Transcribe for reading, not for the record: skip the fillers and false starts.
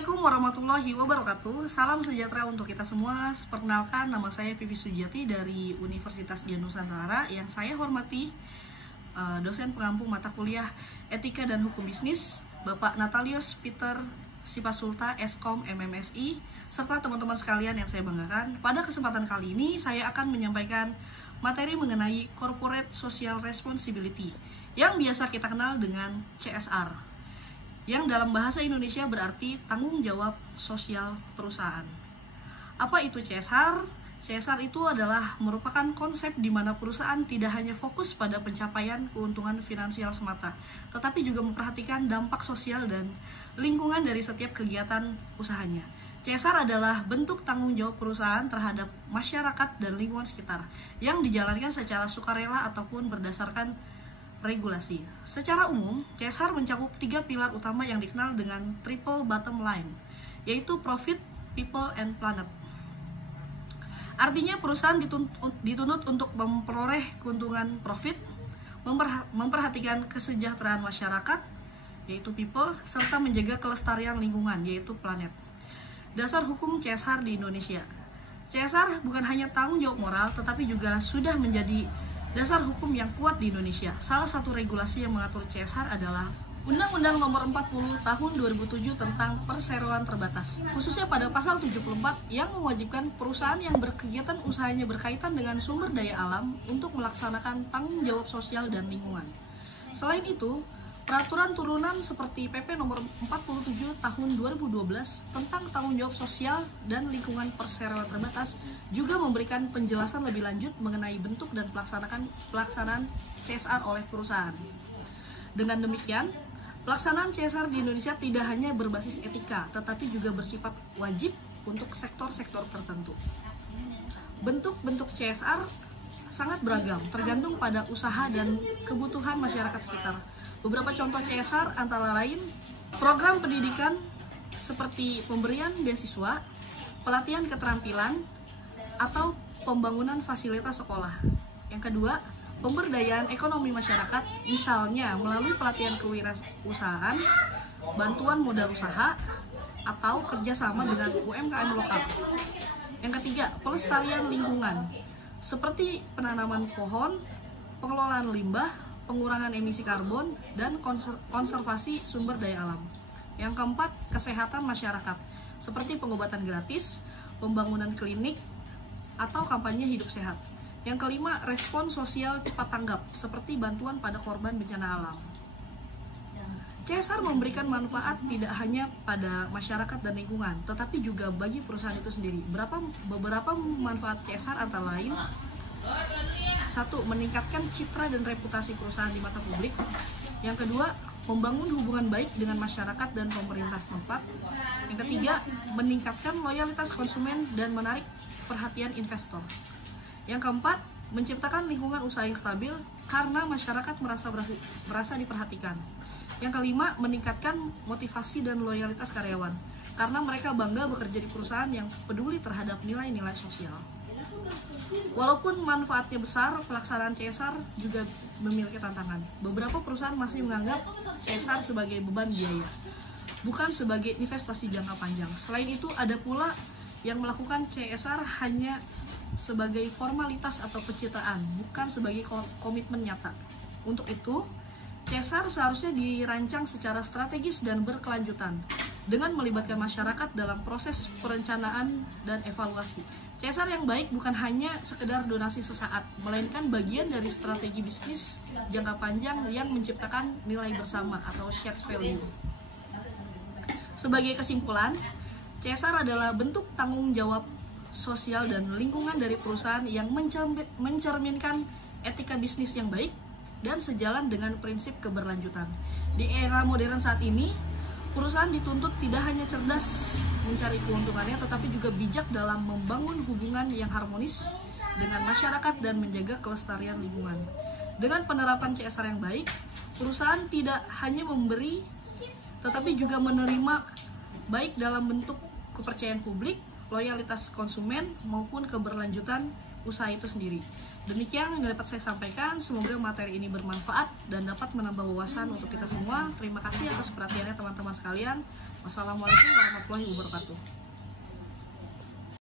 Assalamualaikum warahmatullahi wabarakatuh. Salam sejahtera untuk kita semua. Perkenalkan, nama saya Vivi Sujiati dari Universitas Dian Nusantara. Yang saya hormati dosen pengampu mata kuliah Etika dan Hukum Bisnis, Bapak Natalius Peter Sipasulta, Eskom MMSI, serta teman-teman sekalian yang saya banggakan. Pada kesempatan kali ini, saya akan menyampaikan materi mengenai Corporate Social Responsibility, yang biasa kita kenal dengan CSR, yang dalam bahasa Indonesia berarti tanggung jawab sosial perusahaan. Apa itu CSR? CSR itu adalah merupakan konsep di mana perusahaan tidak hanya fokus pada pencapaian keuntungan finansial semata, tetapi juga memperhatikan dampak sosial dan lingkungan dari setiap kegiatan usahanya. CSR adalah bentuk tanggung jawab perusahaan terhadap masyarakat dan lingkungan sekitar, yang dijalankan secara sukarela ataupun berdasarkan regulasi. Secara umum, CSR mencakup 3 pilar utama yang dikenal dengan triple bottom line, yaitu profit, people, and planet. Artinya perusahaan dituntut untuk memperoleh keuntungan profit, memperhatikan kesejahteraan masyarakat, yaitu people, serta menjaga kelestarian lingkungan, yaitu planet. Dasar hukum CSR di Indonesia. CSR bukan hanya tanggung jawab moral, tetapi juga sudah menjadi dasar hukum yang kuat di Indonesia. Salah satu regulasi yang mengatur CSR adalah Undang-Undang Nomor 40 Tahun 2007 tentang Perseroan Terbatas, khususnya pada pasal 74 yang mewajibkan perusahaan yang berkegiatan usahanya berkaitan dengan sumber daya alam untuk melaksanakan tanggung jawab sosial dan lingkungan. Selain itu, peraturan turunan seperti PP Nomor 47 Tahun 2012 tentang tanggung jawab sosial dan lingkungan perseroan terbatas juga memberikan penjelasan lebih lanjut mengenai bentuk dan pelaksanaan CSR oleh perusahaan. Dengan demikian, pelaksanaan CSR di Indonesia tidak hanya berbasis etika, tetapi juga bersifat wajib untuk sektor-sektor tertentu. Bentuk-bentuk CSR sangat beragam, tergantung pada usaha dan kebutuhan masyarakat sekitar. Beberapa contoh CSR antara lain program pendidikan seperti pemberian beasiswa, pelatihan keterampilan, atau pembangunan fasilitas sekolah. Yang kedua, pemberdayaan ekonomi masyarakat, misalnya melalui pelatihan kewirausahaan, bantuan modal usaha, atau kerjasama dengan UMKM lokal. Yang ketiga, pelestarian lingkungan, seperti penanaman pohon, pengelolaan limbah, pengurangan emisi karbon, dan konservasi sumber daya alam. Yang keempat, kesehatan masyarakat, seperti pengobatan gratis, pembangunan klinik, atau kampanye hidup sehat. Yang kelima, respon sosial cepat tanggap, seperti bantuan pada korban bencana alam. CSR memberikan manfaat tidak hanya pada masyarakat dan lingkungan, tetapi juga bagi perusahaan itu sendiri. Beberapa manfaat CSR antara lain: 1. Meningkatkan citra dan reputasi perusahaan di mata publik. Yang kedua, membangun hubungan baik dengan masyarakat dan pemerintah setempat. Yang ketiga, meningkatkan loyalitas konsumen dan menarik perhatian investor. Yang keempat, menciptakan lingkungan usaha yang stabil karena masyarakat merasa diperhatikan. Yang kelima, meningkatkan motivasi dan loyalitas karyawan karena mereka bangga bekerja di perusahaan yang peduli terhadap nilai-nilai sosial. Walaupun manfaatnya besar, pelaksanaan CSR juga memiliki tantangan. Beberapa perusahaan masih menganggap CSR sebagai beban biaya, bukan sebagai investasi jangka panjang. Selain itu, ada pula yang melakukan CSR hanya sebagai formalitas atau pencitraan, bukan sebagai komitmen nyata. Untuk itu, CSR seharusnya dirancang secara strategis dan berkelanjutan dengan melibatkan masyarakat dalam proses perencanaan dan evaluasi. CSR yang baik bukan hanya sekedar donasi sesaat, melainkan bagian dari strategi bisnis jangka panjang yang menciptakan nilai bersama atau shared value. Sebagai kesimpulan, CSR adalah bentuk tanggung jawab sosial dan lingkungan dari perusahaan yang mencerminkan etika bisnis yang baik dan sejalan dengan prinsip keberlanjutan. Di era modern saat ini, perusahaan dituntut tidak hanya cerdas mencari keuntungannya, tetapi juga bijak dalam membangun hubungan yang harmonis dengan masyarakat dan menjaga kelestarian lingkungan. Dengan penerapan CSR yang baik, perusahaan tidak hanya memberi, tetapi juga menerima, baik dalam bentuk kepercayaan publik, loyalitas konsumen, maupun keberlanjutan usaha itu sendiri. Demikian yang dapat saya sampaikan, semoga materi ini bermanfaat dan dapat menambah wawasan untuk kita semua. Terima kasih atas perhatiannya teman-teman sekalian. Wassalamualaikum warahmatullahi wabarakatuh.